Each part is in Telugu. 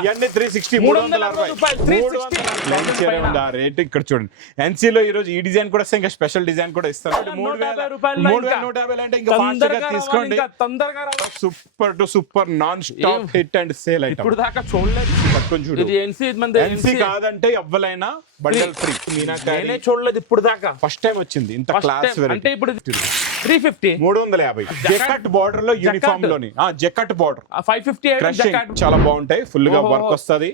ఇవన్నీ 360 360 రేట్ ఇక్కడ చూడండి. NC లో ఈ రోజు ఈ డిజైన్ కూడా ఇంకా స్పెషల్ డిజైన్ కూడా ఇస్తారు. 3,150 అంటే ఇంకా ఫాస్ట్ గా తీసుకోండి. Super to super non stop hit and sale item. ఇప్పుడు దాకా చూడలేదు. పట్టుకొని చూడు. ఇది NC కాదంటే ఎవ్వలైనా బండల్ ఫ్రీ. నేనే చూడలేదు ఇప్పుడు దాకా. ఫస్ట్ టైం వచ్చింది ఇంత క్లాస్ వెరైటీ. అంటే ఇప్పుడు 350 350 జెకట్ బార్డర్ లో యూనిఫామ్ లోని జెకట్ బార్డర్ 550 చాలా బాగుంటాయి. ఫుల్ గా వర్క్ వస్తది.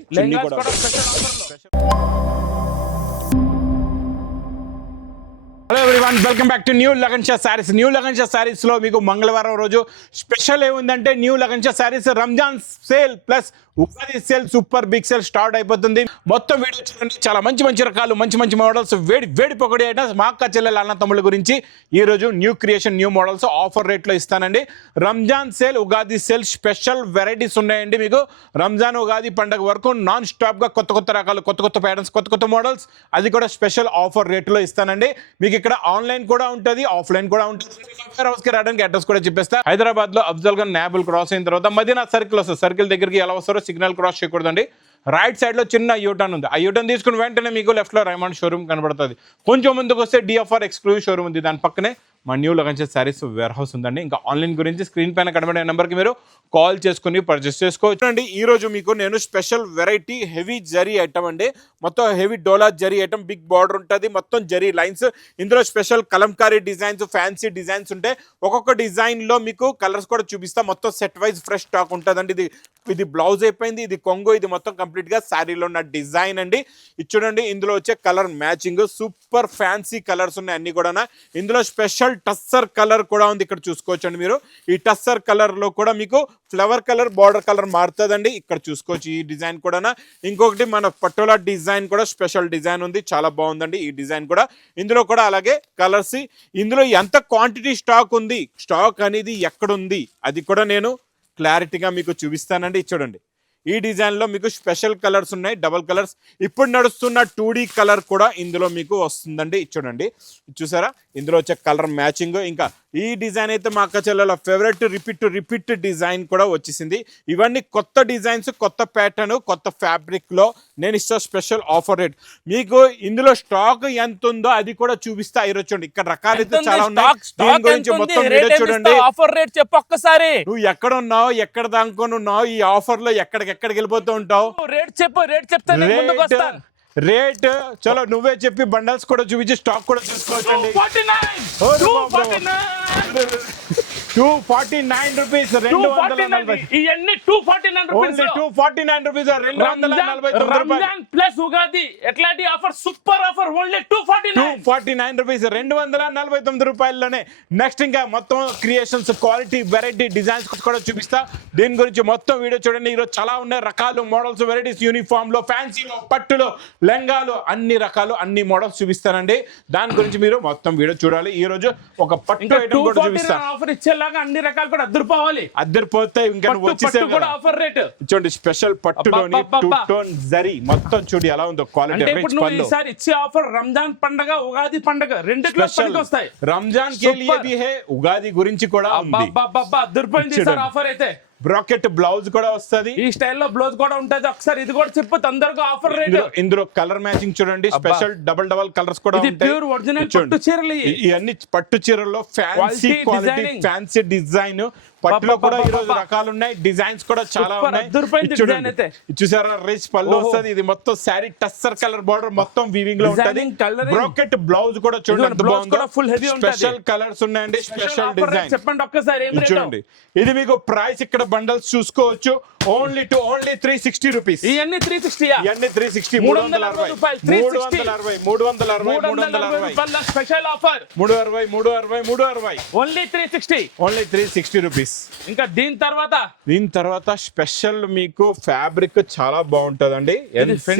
Hello everyone, welcome back to new Lagan Shah Sarees. New Lagan Shah Sarees లో మీకు మంగళవారం రోజు స్పెషల్ ఏముందంటే new Lagan Shah Sarees Ramzan sale plus Ugadi sale super big sale start అయిపోతుంది. మొత్తం వీడియో చూడండి. చాలా మంచి మంచి రకాలు, మంచి మంచి మోడల్స్, వేడి పొగడి ఐటమ్స్, మా అక్క చెల్లెల అన్న తమ్ముళ్ళ గురించి ఈ రోజు new creation new models offer రేట్లో ఇస్తానండి. Ramzan sale Ugadi sale special varieties ఉన్నాయండి. మీకు రంజాన్ ఉగాది పండుగ వరకు నాన్ స్టాప్ గా కొత్త రకాలు, కొత్త ప్యాటర్న్స్, కొత్త మోడల్స్, అది కూడా స్పెషల్ ఆఫర్ రేట్లో ఇస్తానండి. మీకు ఇక్కడ ఆన్లైన్ కూడా ఉంటుంది, ఆఫ్లైన్ కూడా ఉంటుంది. హౌస్ కి రావడానికి అడ్రస్ కూడా చెప్పేస్తా. హైదరాబాద్ లో అఫ్జల్ గన్ నాబుల్ క్రాస్ అయిన తర్వాత మదీనా సర్కిల్ వస్తుంది. సర్కిల్ దగ్గరికి ఎలా వస్తారో సిగ్నల్ క్రాస్ చేయకూడదండి. రైట్ సైడ్ లో చిన్న యూటర్న్ ఉంది. ఆ యూటర్న్ తీసుకుని వెంటనే మీకు లెఫ్ట్ లో రైమండ్ షోరూమ్ కనబడుతుంది. కొంచెం ముందుకు వస్తే DFR ఎక్స్క్లూజివ్ షోరూమ్ ఉంది. దాని పక్కనే మా new Lagan Shah Sarees warehouse ఉందండి. ఇంకా ఆన్లైన్ గురించి స్క్రీన్ పైన కనబడే నెంబర్కి మీరు కాల్ చేసుకుని పర్చేస్ చేసుకోవచ్చు అండి. ఈ రోజు మీకు నేను special variety heavy zari item అండి. మొత్తం హెవీ డోలా జరీ ఐటమ్, బిగ్ బార్డర్ ఉంటుంది, మొత్తం జరీ లైన్స్. ఇందులో special Kalamkari designs, fancy designs ఉంటాయి. ఒక్కొక్క డిజైన్ లో మీకు కలర్స్ కూడా చూపిస్తా. మొత్తం సెట్ వైజ్ ఫ్రెష్ స్టాక్ ఉంటుందండి. ఇది బ్లౌజ్ అయిపోయింది, ఇది కొంగో, ఇది మొత్తం కంప్లీట్ గా శారీలో ఉన్న డిజైన్ అండి. ఇది చూడండి, ఇందులో వచ్చే colour matching super fancy colours ఉన్నాయి అన్ని కూడా. ఇందులో స్పెషల్ టస్సర్ కలర్ కూడా ఉంది, ఇక్కడ చూసుకోవచ్చు అండి మీరు. ఈ టస్సర్ కలర్ లో కూడా మీకు ఫ్లవర్ కలర్, బార్డర్ కలర్ మారుతుందండి. ఇక్కడ చూసుకోవచ్చు ఈ డిజైన్ కూడా. ఇంకొకటి మన పటోలా డిజైన్ కూడా స్పెషల్ డిజైన్ ఉంది, చాలా బాగుందండి ఈ డిజైన్ కూడా. ఇందులో కూడా అలాగే కలర్స్. ఇందులో ఎంత క్వాంటిటీ స్టాక్ ఉంది, స్టాక్ అనేది ఎక్కడుంది అది కూడా నేను క్లారిటీగా మీకు చూపిస్తానండి. చూడండి, ఈ డిజైన్లో మీకు స్పెషల్ కలర్స్ ఉన్నాయి, డబల్ కలర్స్. ఇప్పుడు నడుస్తున్న 2D కలర్ కూడా ఇందులో మీకు వస్తుందండి. చూడండి, చూసారా, ఇందులో వచ్చే కలర్ మ్యాచింగ్. ఇంకా ఈ డిజైన్ అయితే మా అక్క చెల్లెల ఫేవరెట్, రిపీట్ డిజైన్ కూడా వచ్చేసింది. ఇవన్నీ కొత్త డిజైన్స్, కొత్త ప్యాటర్న్, కొత్త ఫ్యాబ్రిక్లో నేను ఇస్తా స్పెషల్ ఆఫర్ రేట్. మీకు ఇందులో స్టాక్ ఎంత ఉందో అది కూడా చూపిస్తా. ఈరోజు చూడండి, ఇక్కడ రకాలు అయితే చాలా ఉన్నాయి. దీని గురించి మొత్తం వీడియో చూడండి. ఆఫర్ రేట్ చెప్పు ఒక్కసారి. నువ్వు ఎక్కడ ఉన్నావు, ఎక్కడ దానుకొని ఉన్నావు, ఈ ఆఫర్ లో ఎక్కడికి వెళ్ళిపోతూ ఉంటావు? రేట్ చెప్పు, రేట్ చెప్తా. రేట్ చలో నువ్వే చెప్పి బండల్స్ కూడా చూపించి స్టాక్ కూడా చూసుకోవచ్చండి. 249 రూపీస్, 249 ఇవన్నీ 249 రూపీస్, 249 రూపీస్, 249 రూపాయలు ప్లస్ ఉగాది ఎట్లాంటి offer, super offer, only 249 rupees, 249 రూపాయల్లోనే. నెక్స్ట్ ఇంకా మొత్తం క్రియేషన్స్, క్వాలిటీ, వెరైటీ డిజైన్స్ కూడా చూపిస్తా. దీని గురించి మొత్తం వీడియో చూడండి. ఈరోజు చాలా ఉన్నాయి రకాలు, మోడల్స్, వెరైటీస్, యూనిఫామ్ లో, ఫ్యాన్సీలో, పట్టులో, లెంగాలు, అన్ని రకాలు, అన్ని మోడల్స్ చూపిస్తానండి. దాని గురించి మీరు మొత్తం వీడియో చూడాలి. ఈ రోజు ఒక పట్టు ఐటమ్ కూడా చూపిస్తాను. ఆఫర్ ఇచ్చేలాగా అన్ని రకాలు కూడా అద్దరిపోవాలి, అద్దరిపోతాయి. ఇంకా కూడా ఆఫర్ రేట్ చూడండి, స్పెషల్ పట్టులోని 2 టోన్ జరీ మొత్తం చూడు ఎలా ఉందో క్వాలిటీ. ఈసారి ఇచ్చే ఆఫర్ రంజాన్ పండగ, ఉగాది పండగ రెండిట్లో వస్తాయి. రంజాన్ కే లియే భీ హై, ఉగాది గురించి కూడా ఉంది. అద్దరిపోయింది సార్ ఆఫర్ అయితే. బ్రాకెట్ బ్లౌజ్ కూడా వస్తది, ఈ స్టైల్లో బ్లౌజ్ కూడా ఉంటది. ఒకసారి ఇది కూడా చెప్పు తొందరగా ఆఫర్ రేట్. ఇందులో కలర్ మ్యాచింగ్ చూడండి, స్పెషల్ డబల్ కలర్స్ కూడా ఉంటాయి. ప్యూర్ ఒరిజినల్ పట్టు చీరలు, ఇవన్నీ పట్టు చీరల్లో ఫ్యాన్సీ క్వాలిటీ, ఫ్యాన్సీ డిజైన్. పట్టులో కూడా ఈ రోజు రకాలు ఉన్నాయి, డిజైన్స్ కూడా చాలా ఉన్నాయి. చూసారా, రిచ్ పళ్ళు వస్తుంది. ఇది మొత్తం శారీ టస్సర్ కలర్ బార్డర్ మొత్తం వీవింగ్ లో ఉంటది. బ్రాకెట్ బ్లౌజ్ కూడా చూడండి, స్పెషల్ కలర్స్ ఉన్నాయండి, స్పెషల్ డిజైన్. చెప్పండి ఒక్కసారి చూడండి. ఇది మీకు ప్రైస్ ఇక్కడ బండల్స్ చూసుకోవచ్చు, ఓన్లీ 360 రూపీస్. ఇవన్నీ 360, ఇవన్నీ 360, 360 స్పెషల్ ఆఫర్ 360 ఓన్లీ 360 రూపీస్. ఇంకా దీని తర్వాత స్పెషల్ మీకు ఫ్యాబ్రిక్ చాలా బాగుంటదండి. ఎన్సీ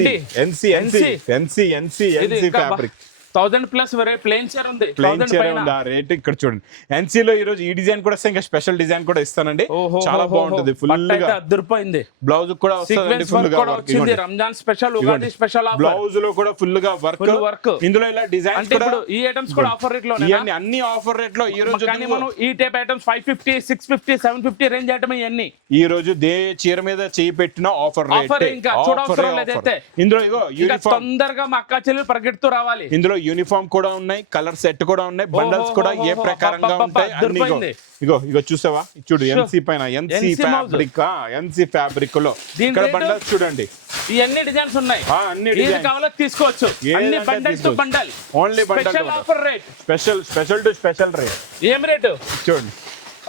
ఫ్యాబ్రిక్ 1000+ ప్లేన్ చైర్ ఉంది, ప్లేన్ 1000 చైర్ పైన. ఉంది. ఆ రేట్ ఇక్కడ చూడండి. NC లో ఈ రోజు ఈ డిజైన్ కూడా వస్తే ఇంకా స్పెషల్ డిజైన్ కూడా ఇస్తానండి. చాలా బాగుంటుంది. ఫుల్ గా అద్దరిపోయింది. బ్లౌజ్ కూడా వస్తుంది సీక్వెన్స్ ఫుల్ వర్క్ గా కూడా వచ్చింది. Ramzan special, Ugadi special offer. Blouse లో కూడా ఫుల్ గా వర్క్. ఇందులో ఇలా డిజైన్స్ అంటే ఇప్పుడు ఈ ఐటమ్స్ కూడా ఆఫర్ రేట్ లో ఇవన్నీ అన్ని ఆఫర్ రేట్ లో ఈ రోజు కానీ మనం ఈ టైప్ ఐటమ్స్ 550, 650, 750 రేంజ్ ఐటమ్ ఇవన్నీ ఈ రోజు దే చీర మీద చేయి పెట్టిన ఆఫర్ ఆఫర్ రేట్. ఇంకా చూడవసరం లేదైతే. ఇందులో ఇగో ఇంకా యూనిఫామ్, తొందరగా మా అక్క చెల్లెలు పరిగెడుతూ రావాలి. ఇందులో యూనిఫామ్ కూడా ఉన్నాయి, కలర్ సెట్ కూడా ఉన్నాయి, బండల్స్ కూడా ఏ ప్రకారంగా ఉంటాయి అన్ని. ఇగో చూసావా, చూడు NC పైన NC ఫ్యాబ్రిక్ లో ఇక్కడ బండల్స్ చూడండి. ఇవన్నీ డిజైన్స్ ఉన్నాయి. అన్ని ఏది కావాలో తీసుకోవచ్చు. అన్ని bundle to bundle. Only bundle special offer rate. Special to special rate. ఏం రేటు చూడండి,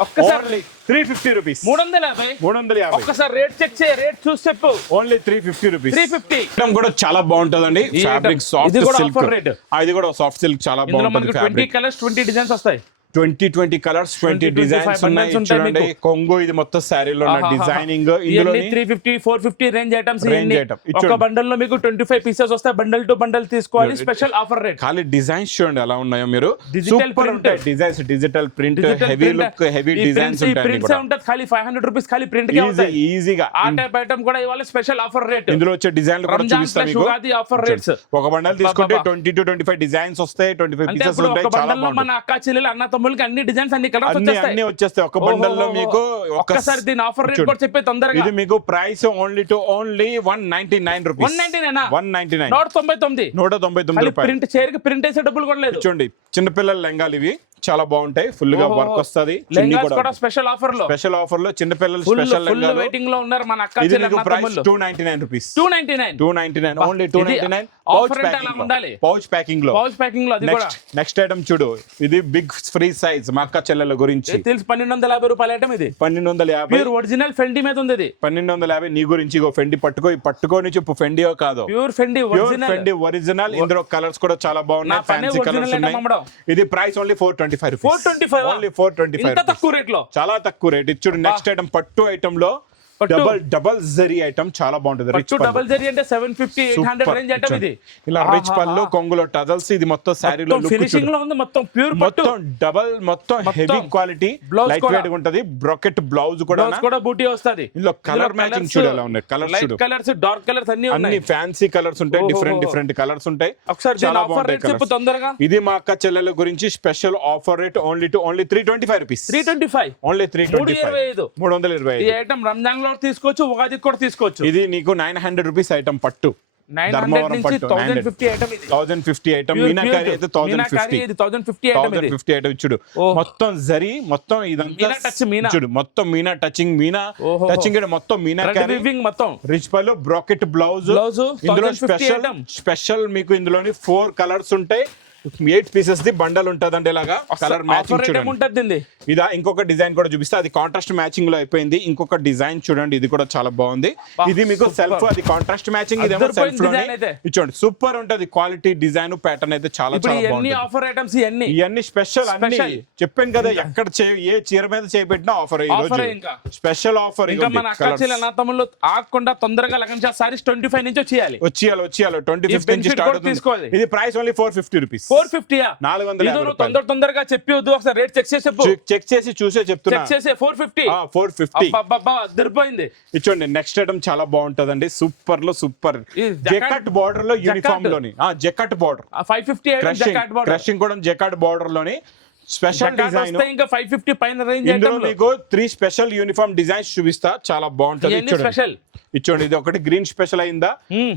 ఒక్కసారి 350 రూపీస్. 350. ఒక్కసారి రేట్ చెక్ చేయి, రేట్ చూసి చెప్పు. Only 350 rupees. 350 ఐటమ్ కూడా చాలా బాగుంటుందండి. ఫ్యాబ్రిక్ సాఫ్ట్ ఇది కూడా సిల్క్. Offer rate. ఇది కూడా సాఫ్ట్ సిల్క్ చాలా ఇందులో బాగుంటుంది. మనకి 20 కలర్స్ 20 డిజైన్స్ వస్తాయి. 20 కలర్స్ 20 డిజైన్స్ ఉన్నాయి. చూడండి కొంగు ఇది మొత్తం శారీలో ఉన్న డిజైనింగ్. ఇందులో 350, 450 రేంజ్ ఐటమ్స్. Range item. ఒక బండల్ లో మీకు 25 పీసెస్ వస్తాయి. బండల్ టు బండల్ తీసుకోవాలి. Special offer rate. ఖాళీ డిజైన్స్ చూడండి ఎలా ఉన్నాయో. మీరు Digital సూపర్ print. ఉంటాయి designs. Digital print, heavy look, heavy designs ఉంటాయి. ప్రింట్స్ ఉంటుంది. ఖాళీ 500 రూపీస్ ఖాళీ ప్రింట్ కి అవుతాయి. ఈజీగా ఆ టైప్ ఐటమ్ కూడా ఇవాళ స్పెషల్ ఆఫర్ రేట్. ఇందులో వచ్చే డిజైన్లు కూడా చూపిస్తాను మీకు. Ugadi offer rates. ఒక బండల్ తీసుకుంటే 20 to 25 డిజైన్స్ వస్తాయి. 25 అంటే పీసెస్ ఇప్పుడు ఉంటాయి. ఒక చాలా బండల్ లో మన బాగుంటుంది. అక్క చెల్లెలు అన్న తమ్ముళ్ళకి అన్ని డిజైన్స్ అన్ని కలర్స్ అన్ని వచ్చేస్తాయి. వచ్చేస్తాయి ఒక బండల్ లో మీకు. ఒక్కసారి దీని ఆఫర్ రేట్ కూడా చెప్పే తొందరగా. ఇది మీకు ప్రైస్ ఓన్లీ 199 రూపీస్. 199. 199 రూపాయలు. ప్రింట్ చైర్ కి ప్రింట్ వేసే డబ్బులు కూడా లేదు. చూడండి చిన్నపిల్లల లెంగాలు ఇవి చాలా బాగుంటాయి. ఫుల్ గా వర్క్ వస్తది. కూడా స్పెషల్ ఆఫర్ లో. స్పెషల్ ఆఫర్ లో చిన్నపిల్లలు స్పెషల్ ఫుల్ వెయిటింగ్ లో ఉన్నారు మన అక్క ఇది చెల్లెలు మీకు అన్న ప్రైస్ తమ్ముళ్ళు. 299 రూపీస్. 299 ఓన్లీ 299. ఆఫర్ రేట్ అలా ఉండాలి. పౌచ్ ప్యాకింగ్ లో. పౌచ్ ప్యాకింగ్ లో అది కూడా. నెక్స్ట్ ఐటమ్ చూడు, ఇది బిగ్ ఫ్రీ సైజ్ మా అక్క చెల్లెల గురించి. ఇది తెలుసు 1250 రూపాయల ఐటమ్. ఇది 1250. ప్యూర్ ఒరిజినల్ ఫెండి మీద ఉంది. ఇది 1250 నీ గురించి. ఇగో ఫెండి పట్టుకొని చెప్పు. ఫెండియో కాదు, ప్యూర్ ఫెండి ఒరిజినల్. ఇందులో కలర్స్ కూడా చాలా బాగున్నాయి. ఫ్యాన్సీ కలర్స్ ఉన్నాయి. ఇది ప్రైస్ ఓన్లీ 425 రూపీస్. 425. ఓన్లీ 425. ఇంత తక్కువ రేట్ లో. చాలా తక్కువ రేట్. ఇది చూడు నెక్స్ట్ ఐటమ్ పట్టు ఐటమ్ లో డబల్ జరీ ఐటమ్ చాలా బాగుంటుంది. రిచ్ డబుల్ జరీ అంటే 750, 800 రేంజ్ ఐటమ్. ఇది ఇలా రిచ్ పళ్ళు, కొంగులో టజల్స్. ఇది మొత్తం శారీలో ఫినిషింగ్ లో ఉంది. మొత్తం ప్యూర్ పట్టు. మొత్తం హెవీ క్వాలిటీ. లైట్ వెయిట్ ఉంటది. బ్రాకెట్ బ్లౌజ్ కూడా బూటీ వస్తది. ఇందులో కలర్ మ్యాచింగ్ చూడు ఎలా ఉన్నాయి. Colours light colours, dark colours అన్ని ఉన్నాయి. అన్ని ఫ్యాన్సీ కలర్స్ ఉంటాయి. డిఫరెంట్ కలర్స్ ఉంటాయి. ఒకసారి దీని ఆఫర్ రేట్ చెప్పు తొందరగా. ఇది మా అక్క చెల్లెల గురించి special offer rate only 325 rupees. 325. Only 325. 325. ఈ ఐటమ్ రంజాన్ లో తీసుకోవచ్చు, ఉగాది కూడా తీసుకోవచ్చు. ఇది నీకు 900 రూపీస్ ఐటమ్ పట్టు. 900 నుంచి 1050 ఐటమ్. ఇది 1050 ఐటమ్. మీనాకారి అయితే 1050. ఇది 1050 ఐటమ్. 1050 ఐటమ్ చూడు. మొత్తం జరీ, మొత్తం ఇదంతా చూడు. మొత్తం మీనా టచింగ్. మీనా టచింగ్ మొత్తం మీనాకారి. మొత్తం రిచ్ పళ్ళు, బ్రాకెట్ బ్లౌజ్. ఇందులో స్పెషల్ మీకు ఇందులోని 4 కలర్స్ ఉంటాయి. 8 పీసెస్ ది బండల్ ఉంటదండి. ఇలాగా కలర్ మ్యాచింగ్ చూడండి. ఇదా ఇంకొక డిజైన్ కూడా చూపిస్తా. అది కాంట్రాస్ట్ మ్యాచింగ్ లో అయిపోయింది. ఇంకొక డిజైన్ చూడండి. ఇది కూడా చాలా బాగుంది. ఇది మీకు సెల్ఫ్, అది కాంట్రాస్ట్ మ్యాచింగ్. ఇదేమో సెల్ఫ్ లోనే. చూడండి సూపర్ ఉంటది. క్వాలిటీ, డిజైన్, ప్యాటర్న్ అయితే చాలా బాగుంది. ఆఫర్ ఐటమ్స్ ఇవన్నీ స్పెషల్. అన్ని చెప్పాను కదా, ఎక్కడ ఏ చీర మీద చేయబెట్టినా ఆఫర్. ఈ రోజు స్పెషల్ ఆఫర్. ఆగకుండా తొందరగా లగన్ సారీస్ 25 నుంచి వచ్చేయాలి. 25 నుంచి స్టార్ట్ అవుతుంది. ఇది ప్రైస్ ఓన్లీ 450 రూపీస్. 450. 450. తొందరగా చెప్పి వద్దు. ఒకసారి రేట్ చెక్ చేసి చెప్పు. చెక్ చేసి చూసే చెప్తున్నా. చెక్ చేసి 450. 450. అద్దరిపోయింది. ఇచ్చోండి నెక్స్ట్ ఐటమ్ చాలా బాగుంటదండి. సూపర్ లో సూపర్. జెకాట్ బార్డర్ లో యూనిఫామ్ లోని. Jacquard border 550. క్రషింగ్ కూడా జెకాట్ బార్డర్ లోని. Special design. ఇంకా 550 పైన రేంజ్. ఇందులో మీకు 3 స్పెషల్ యూనిఫామ్ డిజైన్స్ చూపిస్తా. చాలా బాగుంటది. ఇచ్చోండి ఇది ఒకటి గ్రీన్ స్పెషల్ అయిందా.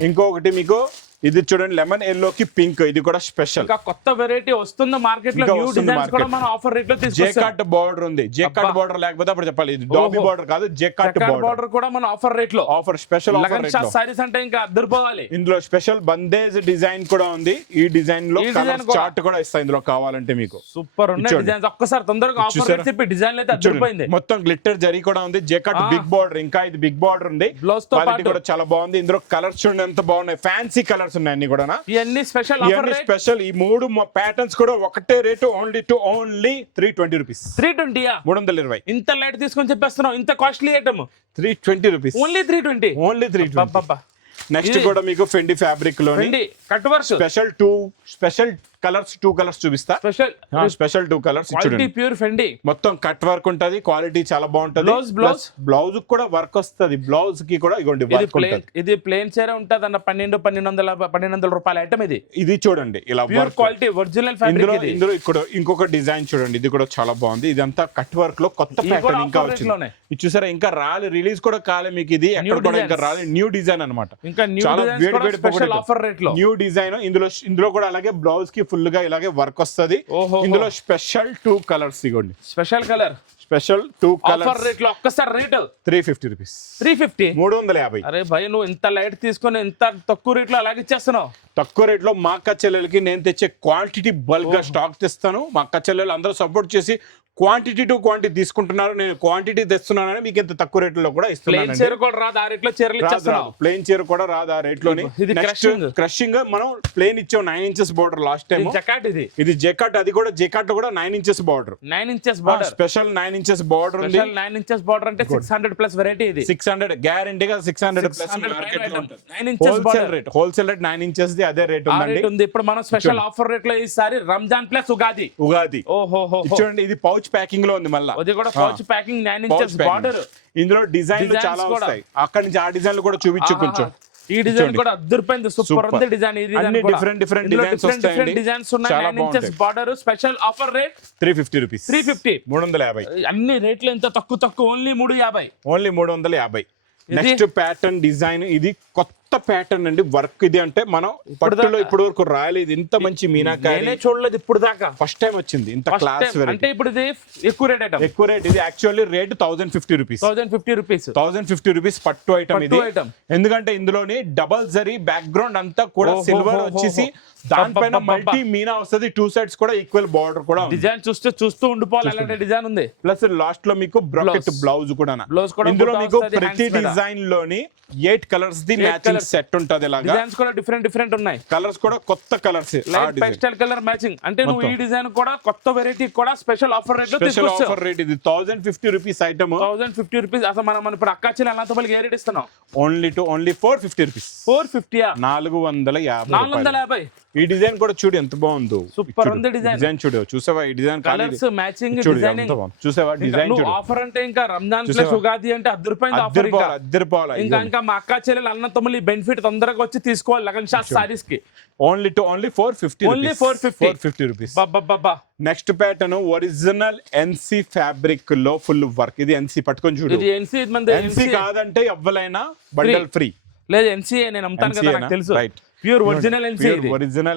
ఇంకొకటి మీకు ఇది చూడండి లెమన్ ఎల్లో కి పింక్. ఇది కూడా స్పెషల్. ఇంకా కొత్త వెరైటీ వస్తుంది మార్కెట్ లో. న్యూ డిజైన్స్ కూడా మన ఆఫర్ రేట్ లో తీసుకొచ్చాం. జెకాట్ బార్డర్ ఉంది. జెకాట్ బార్డర్ లేకపోతే అప్పుడు చెప్పాలి. ఇది డాబీ బార్డర్ కాదు, జెకాట్ బార్డర్ కూడా మన ఆఫర్ రేట్ లో. ఆఫర్ స్పెషల్ ఆఫర్ రేట్ లో. సారీస్ అంటే ఇంకా అద్దరిపోవాలి. ఇందులో స్పెషల్ బందేజ్ డిజైన్ కూడా ఉంది. ఈ డిజైన్ లో కలర్ చార్ట్ కూడా ఇస్తా ఇందులో కావాలంటే మీకు. సూపర్ ఉన్నాయి డిజైన్స్. ఒక్కసారి తొందరగా ఆఫర్ రేట్ చెప్పి డిజైన్ అయితే అద్దరిపోయింది. మొత్తం గ్లిట్టర్ జరీ కూడా ఉంది. జెకాట్ బిగ్ బార్డర్. ఇంకా ఇది బిగ్ బార్డర్ ఉంది. బ్లౌజ్ తో క్వాలిటీ కూడా చాలా బాగుంది. ఇందులో కలర్స్ చూడండి ఎంత బాగున్నాయి. ఫ్యాన్సీ కలర్స్ ఉన్నాయి అన్ని కూడా. ఇవన్నీ స్పెషల్ ఆఫర్ రేట్. స్పెషల్. ఈ 3 ప్యాటర్న్స్ కూడా ఒకటే రేటు. Only 320 rupees. 320. 320. ఇంత లైట్ తీసుకొని చెప్పేస్తున్నావు. ఇంత costly item 320 rupees. Only 320. Only 320. Next కూడా మీకు ఫెండి ఫ్యాబ్రిక్ లో cut work special colours 2 colours చూపిస్తా. Special 2 colours quality pure Fendi, మొత్తం కట్ వర్క్ ఉంటది, క్వాలిటీ చాలా బాగుంటది. బ్లౌజ్ కూడా వర్క్ వస్తది, బ్లౌజ్ కి కూడా ఇగోండి వర్క్ ఉంటది. ఇది ప్లేన్ చీర ఉంటది అన్న 1200 రూపాయల ఐటమ్ ఇది. ఇది చూడండి ఇలా ప్యూర్ క్వాలిటీ ఒరిజినల్ ఫ్యాబ్రిక్ ఇది. ఇందులో ఇక్కడ ఇంకొక డిజైన్ చూడండి, ఇది కూడా చాలా బాగుంది. ఇదంతా కట్ వర్క్ లో కొత్త ప్యాటర్న్ ఇంకా వచ్చింది. ఇది చూసారా, ఇంకా రాలే, రిలీజ్ కూడా కాలే మీకు. ఇది ఎక్కడ కూడా ఇంకా రాలే, న్యూ డిజైన్ అన్నమాట. ఇంకా చాలా వేడి స్పెషల్ ఆఫర్ రేట్ లో న్యూ డిజైన్. ఇందులో కూడా అలాగే బ్లౌజ్ కి ఫుల్ గా ఇలాగే వర్క్ వస్తది. ఇందులో స్పెషల్ 2 కలర్స్ ఇగోండి, special colour, special 2 colours. Offer rate లో ఒక్కసారి రేట్ 350 రూపీస్. 350, 350. అరే భయ్, నువ్వు ఇంత లైట్ తీసుకొని ఇంత తక్కువ రేట్ లో అలాగే ఇచ్చేస్తున్నావు. తక్కువ రేట్ లో మా అక్క చెల్లెలకి నేను తెచ్చే క్వాంటిటీ బల్క్ గా స్టాక్ తెస్తాను. మా అక్క చెల్లెలు అందరూ సపోర్ట్ చేసి క్వాంటిటీ టు క్వాంటిటీ తీసుకుంటున్నారు. నేను క్వాంటిటీ తెస్తున్నానని మీకు ఇంత తక్కువ రేట్ లో కూడా ఇస్తున్నాను. చీర కూడా రాదు ఆ రేట్ లో, చీరలు ఇచ్చేస్తున్నావు. ప్లేన్ చీర కూడా రాదు ఆ రేట్ లోని. క్రషింగ్ మనం ప్లేన్ ఇచ్చాం 9 ఇంచెస్ బార్డర్ లాస్ట్ టైం. జకాట్ ఇది జకాట్, అది కూడా జకాట్ లో కూడా 9 inches border. 9 inches border, special 9 inches border ఉంది. 9 ఇంచెస్ బార్డర్ అంటే 600 ప్లస్ వెరైటీ ఇది. 600 గ్యారంటీగా 600 ప్లస్ మార్కెట్ లో ఉంటుంది. 9 inches border rate, wholesale rate 9 inches the అదే రేట్ ఉంది. ఇప్పుడు మనం స్పెషల్ ఆఫర్ రేట్ లో ఈసారి రంజాన్ ప్లస్ ఉగాది. ఓహో చూడండి, ఇది పౌచ్ ప్యాకింగ్ లో ఉంది. మళ్ళీ అది కూడా పౌచ్ ప్యాకింగ్ 9 ఇంచెస్ బార్డర్. ఇందులో డిజైన్లు చాలా వస్తాయి. అక్కడి నుంచి ఆ డిజైన్లు కూడా చూపించు కొంచెం. ఈ డిజైన్ కూడా అద్దరిపోయింది, సూపర్ ఉంది డిజైన్. ఈ డిజైన్ కూడా డిఫరెంట్ డిజైన్స్ వస్తాయండి. డిజైన్స్ ఉన్నాయి. 9 inches border, special offer rate 350 rupees. 350. అన్ని రేట్లు ఎంత తక్కువ, only 350. Only 350. Next pattern design, ఇది కొత్త ప్యాటర్న్ అండి. వర్క్ ఇది అంటే మనం పట్టులో ఇప్పుడు వరకు రాయలేదు. ఇంత మంచి మీనాకారి చూడలేదు ఇప్పుడు దాకా, ఫస్ట్ టైం వచ్చింది ఇంత క్లాస్. అంటే ఇప్పుడు ఇది ఎక్కువ రేట్ ఐటమ్. ఎక్కువ రేట్ ఇది. Actually rate 1050 rupees. 1050 రూపీస్ పట్టు ఐటమ్ ఇది. ఎందుకంటే ఇందులోని డబల్ జరీ బ్యాక్గ్రౌండ్ అంతా కూడా సిల్వర్ వచ్చేసి దానిపైన మల్టీ మీనా వస్తుంది. 2 సైడ్స్ కూడా ఈక్వల్ బార్డర్ కూడా. డిజైన్ చూస్తూ ఉండిపోవాలి, అలాంటి డిజైన్ ఉంది. ప్లస్ లాస్ట్ లో మీకు బ్రాకెట్ బ్లౌజ్ కూడా. ఇందులో మీకు ప్రతి డిజైన్ లోని 8 కలర్స్ ది మ్యాచింగ్ సెట్ ఉంటది. డిజైన్స్ కూడా డిఫరెంట్ ఉన్నాయి. కలర్స్ కూడా కొత్త colours, light pastel colour matching. అంటే నువ్వు ఈ డిజైన్ కూడా కొత్త వెరైటీ కూడా స్పెషల్ ఆఫర్ రేట్ లో తీసుకొచ్చావు. ఆఫర్ రేట్ ఇది 1050 రూపీస్ ఐటమ్. 1050 రూపీస్. అసలు మనం ఇప్పుడు అక్కాచిల అనంతపల్లికి ఏ రేట్ ఇస్తున్నాం? Only 450 rupees. 450. 450. ఈ డిజైన్ కూడా చూడు ఎంత బాగుందో, సూపర్ ఉంది డిజైన్. చూసావా ఈ డిజైన్, కలర్స్ మ్యాచింగ్ డిజైనింగ్ చూసావా డిజైన్ చూడు. ఆఫర్ అంటే ఇంకా రంజాన్ ప్లస్ ఉగాది అంటే అద్దరిపోయింది ఆఫర్. ఇంకా మా అక్క చెల్లెలు అన్న తమ్ముళ్ళు ఈ బెనిఫిట్ తొందరగా వచ్చి తీసుకోవాలి లగన్ షాట్ సారీస్ కి. Only 450 rupees. Next pattern original NC fabric లో ఫుల్ వర్క్. ఇది ఎన్సీ పట్టుకొని చూడు. ఇది ఎన్సీ కాదంటే ఎవ్వలైనా బండల్ ఫ్రీ. లేదు ఎన్సీ నేను అమ్ముతాను కదా, నాకు తెలుసు. ప్యూర్ ఒరిజినల్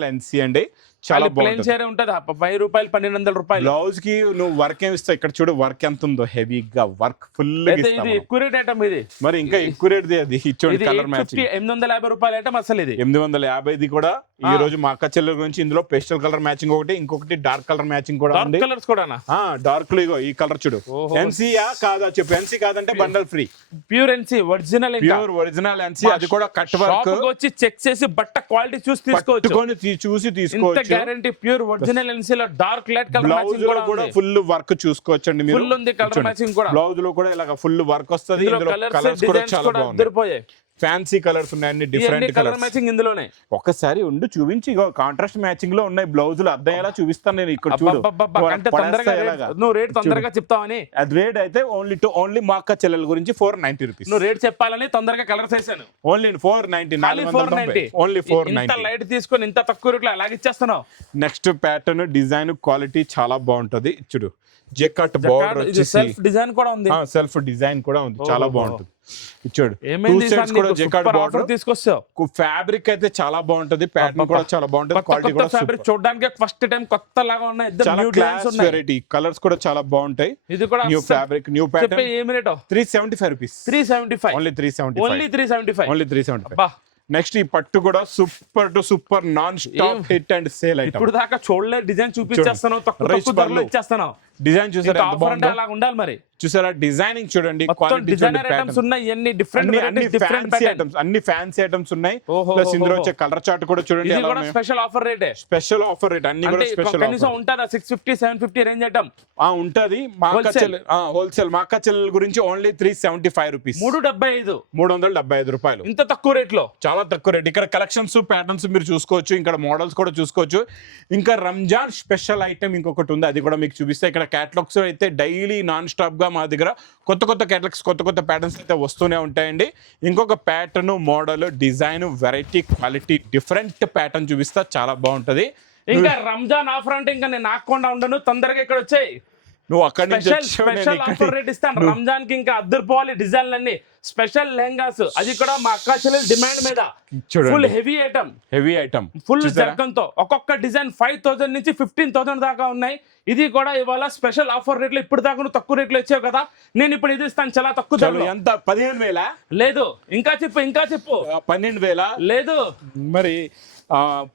ఎన్సీ అండి. చాలా ప్లేన్ చీర ఉంటది 1000 రూపాయలు, 1200 రూపాయలు. బ్లౌజ్ కి నువ్వు వర్క్ ఏమి ఇస్తావు? ఇక్కడ చూడు వర్క్ ఎంత ఉందో, హెవీగా వర్క్ ఫుల్. ఇది ఎక్కువ రేట్ ఐటమ్ ఇది. మరి ఇంకా ఎక్కువ రేట్ అది ఇచ్చోండి. కలర్ మ్యాచింగ్ 850 రూపాయలు ఐటమ్. అసలు ఇది 850 కూడా. ఈ రోజు మా అక్క చెల్లెల గురించి ఇందులో పేస్టల్ కలర్ మ్యాచింగ్ ఒకటి, ఇంకొకటి డార్క్ కలర్ మ్యాచింగ్ కూడా ఉంది. కలర్స్ కూడా డార్క్ లో ఇగో ఈ కలర్ చూడు. ఎన్సీయా కాదా చెప్పు? ఎన్సీ కాదంటే bundle free. Pure NC original NC. అది కూడా కట్ వర్క్. వచ్చి చెక్ చేసి బట్ట క్వాలిటీ చూసి తీసుకోవచ్చు. గ్యారంటీ ప్యూర్ ఒరిజినల్ ఎన్సీ లో డార్క్ లైట్ కలర్ మ్యాచింగ్ కూడా ఫుల్ వర్క్ చూసుకోవచ్చండి మీరు. ఫుల్ ఉంది కలర్ మ్యాచింగ్ కూడా. బ్లౌజ్ లో కూడా ఇలా ఫుల్ వర్క్ వస్తది. కలర్స్ కూడా చాలా బాగున్నాయి. ఫ్యాన్సీ కలర్స్ ఉన్నాయండి, డిఫరెంట్ కలర్ మ్యాచింగ్ ఇందులోనే. ఒకసారి ఉండు చూపించి, కాంట్రాస్ట్ మ్యాచింగ్ లో ఉన్నాయి బ్లౌజులు. అర్థమయ్యేలా చూపిస్తాను నేను. ఇక్కడ చూడు. నువ్వు రేట్ తొందరగా చెప్తావని. అది రేట్ అయితే ఓన్లీ మా అక్క చెల్లెల గురించి 490 రూపీస్. నువ్వు రేట్ చెప్పాలని తొందరగా కలర్స్ వేసాను. ఓన్లీ 490. ఓన్లీ 490. లైట్ తీసుకొని ఇంత తక్కువ రేట్లో అలాగే ఇచ్చేస్తున్నావు. నెక్స్ట్ ప్యాటర్న్ డిజైన్ క్వాలిటీ చాలా బాగుంటది. చూడు జెకాట్ బార్డర్ వచ్చేసి సెల్ఫ్ డిజైన్ కూడా ఉంది. సెల్ఫ్ డిజైన్ కూడా ఉంది, చాలా బాగుంటుంది. ఇచ్చాడు తీసుకొస్తావు. ఫ్యాబ్రిక్ అయితే చాలా బాగుంటది, ప్యాటర్న్ కూడా చాలా బాగుంటది, క్వాలిటీ కూడా ఫ్యాబ్రిక్ చూడడానికి ఫస్ట్ టైం కొత్త లాగా ఉన్నాయి. చాలా క్లాస్ వెరైటీ, కలర్స్ కూడా చాలా బాగుంటాయి. ఇది కూడా న్యూ ఫ్యాబ్రిక్, న్యూ ప్యాటర్న్. ఏం rate? 375 rupees. 375. Only 375. Only 375. Next ఈ పట్టు కూడా super to super non stop hit and sale item. ఇప్పుడు దాకా చూడలే డిజైన్ చూపించేస్తాను, తక్కువ ధరలో ఇచ్చేస్తాను. డిజైన్ చూసారా ఎంత బాగుందో? అలా ఉండాలి మరి. చూసారా డిజైనింగ్ చూడండి, క్వాలిటీ డిజైనర్ ఐటమ్స్ ఉన్నాయి, ఇవన్నీ డిఫరెంట్ డిఫరెంట్ అన్ని ఫ్యాన్సీ ఐటమ్స్ ఉన్నాయి. ఓహో, ప్లస్ ఇందులో ఓహో. వచ్చే కలర్ చార్ట్ కూడా చూడండి ఇది ఎలా కూడా ఉన్నాయో. స్పెషల్ ఆఫర్ రేటే. స్పెషల్ ఆఫర్ రేట్ అన్ని కూడా అంటే స్పెషల్ కనీసం ఉంటుందా 650 750 రేంజ్ ఐటమ్? ఉంటది. మా అక్క చెల్లెలు హోల్సేల్, మా అక్క చెల్లెల గురించి ఓన్లీ 375 రూపీస్, 375 375 రూపాయలు. ఇంత తక్కువ రేట్ లో చాలా తక్కువ రేట్. ఇక్కడ కలెక్షన్స్ ప్యాటర్న్స్ మీరు చూసుకోవచ్చు, ఇక్కడ మోడల్స్ కూడా చూసుకోవచ్చు. ఇంకా రంజాన్ స్పెషల్ ఐటమ్ ఇంకొకటి ఉంది, అది కూడా మీకు చూపిస్తే. ఇక్కడ క్యాటలాగ్స్ అయితే డైలీ నాన్ స్టాప్ గా మా దగ్గర కొత్త కొత్త క్యాటలాగ్స్, కొత్త కొత్త ప్యాటర్న్స్ అయితే వస్తూనే ఉంటాయండి. ఇంకొక pattern, model, design, variety, quality, different pattern చూపిస్తా, చాలా బాగుంటది. ఇంకా రంజాన్ ఆఫర్ అంటే ఇంకా నేను ఆకుండా ఉండను, తొందరగా ఇక్కడ వచ్చాయి. నువ్వు అక్కడి నుంచి స్పెషల్ ఆఫర్ రేట్ ఇస్తాను రంజాన్ కి. ఇంకా అద్దరిపోవాలి డిజైన్లు అన్ని, స్పెషల్ లెహంగాస్, అది కూడా మా అక్క చెల్లెలు డిమాండ్ మీద. Full heavy item, full zircon తో ఒక్కొక్క డిజైన్ 5000 నుంచి 15000 దాకా ఉన్నాయి. ఇది కూడా ఇవాళ స్పెషల్ ఆఫర్ రేట్లు. ఇప్పుడు దాకా నువ్వు తక్కువ రేట్లు ఇచ్చావు కదా, నేను ఇప్పుడు ఇది ఇస్తాను చాలా తక్కువ ధరలో. ఎంత 15000? లేదు, ఇంకా చెప్పు 12000 లేదు, మరి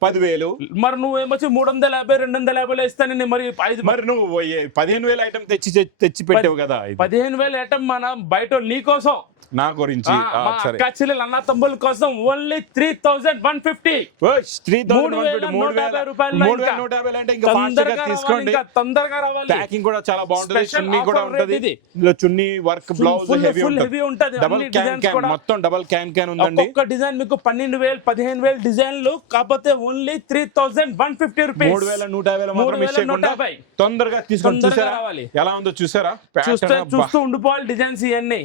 10000. మరి నువ్వేమొచ్చి 350 250 ఇస్తాను. మరి మరి నువ్వు 15000 ఐటమ్ తెచ్చి పెట్టావు కదా. 15000 ఐటమ్ మన బయట నీ కోసం, నా గురించి అక్క చెల్లెలు అన్న తమ్ముల కోసం ఓన్లీ 3150. 3150 అంటే ఇంకా తీసుకోండి. తొందరగా రావాలి. ప్యాకింగ్ కూడా చాలా బాగుంటది, చున్నీ కూడా ఉంటది. ఇందులో చున్నీ వర్క్, బ్లౌజ్ హెవీ ఉంటది. డబుల్ క్యాన్, మొత్తం డబుల్ క్యాన్ ఉందండి. ఒక్క డిజైన్ మీకు 12000 15000 డిజైన్లు, కాకపోతే ఓన్లీ 3150 రూపీస్. 3150 మాత్రం మిస్ చేయకుండా తొందరగా తీసుకొని చూసారా ఎలా ఉందో చూసారా. చూస్తూ ఉండిపోవాలి డిజైన్స్ ఇవన్నీ.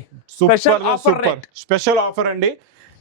सुपर स्पेशल ऑफर अंडी.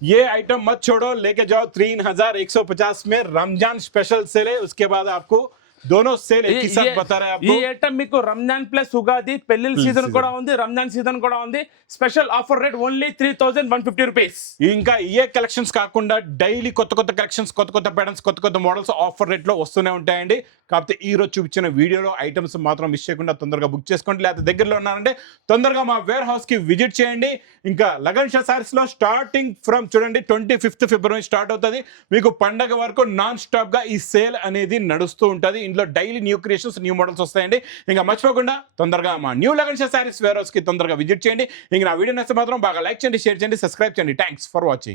ये आइटम मत छोड़ो, लेके जाओ 3150 में रमजान स्पेशल सेल है. उसके बाद आपको दोनों सेल एक ही साथ बता रहे हैं आपको. ఈ ఐటమ్ మీకు రంజాన్ ప్లస్ ఉగాది పెళ్లిల సీజన్ కూడా ఉంది, రంజాన్ సీజన్ కూడా ఉంది. Special offer rate only 3150 rupees. ఇంకా ఏ కలెక్షన్స్ కాకుండా డైలీ కొత్త కొత్త కలెక్షన్స్, కొత్త కొత్త ప్యాటర్న్స్, కొత్త కొత్త మోడల్స్ ఆఫర్ రేట్ లో వస్తూనే ఉంటాయండి. కాకపోతే ఈ రోజు చూపించిన వీడియోలో ఐటమ్స్ మాత్రం మిస్ చేయకుండా తొందరగా బుక్ చేసుకోండి. లేకపోతే దగ్గరలో ఉన్నారంటే తొందరగా మా వేర్ హౌస్ కి విజిట్ చేయండి. ఇంకా లగన్ షా సారీస్ లో స్టార్టింగ్ ఫ్రమ్ చూడండి 25th ఫిబ్రవరి స్టార్ట్ అవుతుంది. మీకు పండగ వరకు నాన్ స్టాప్ గా ఈ సేల్ అనేది నడుస్తూ ఉంటుంది. ఇందులో daily new creations, new models వస్తాయండి. ఇంకా మర్చిపోకుండా తొందరగా మా new Lagan Shah Sarees warehouse కి తొందరగా విజిట్ చేయండి. ఇంకా నా వీడియో నచ్చితే మాత్రం బాగా లైక్ చేయండి, షేర్ చేయండి, సబ్స్క్రైబ్ చేయండి. Thanks for watching.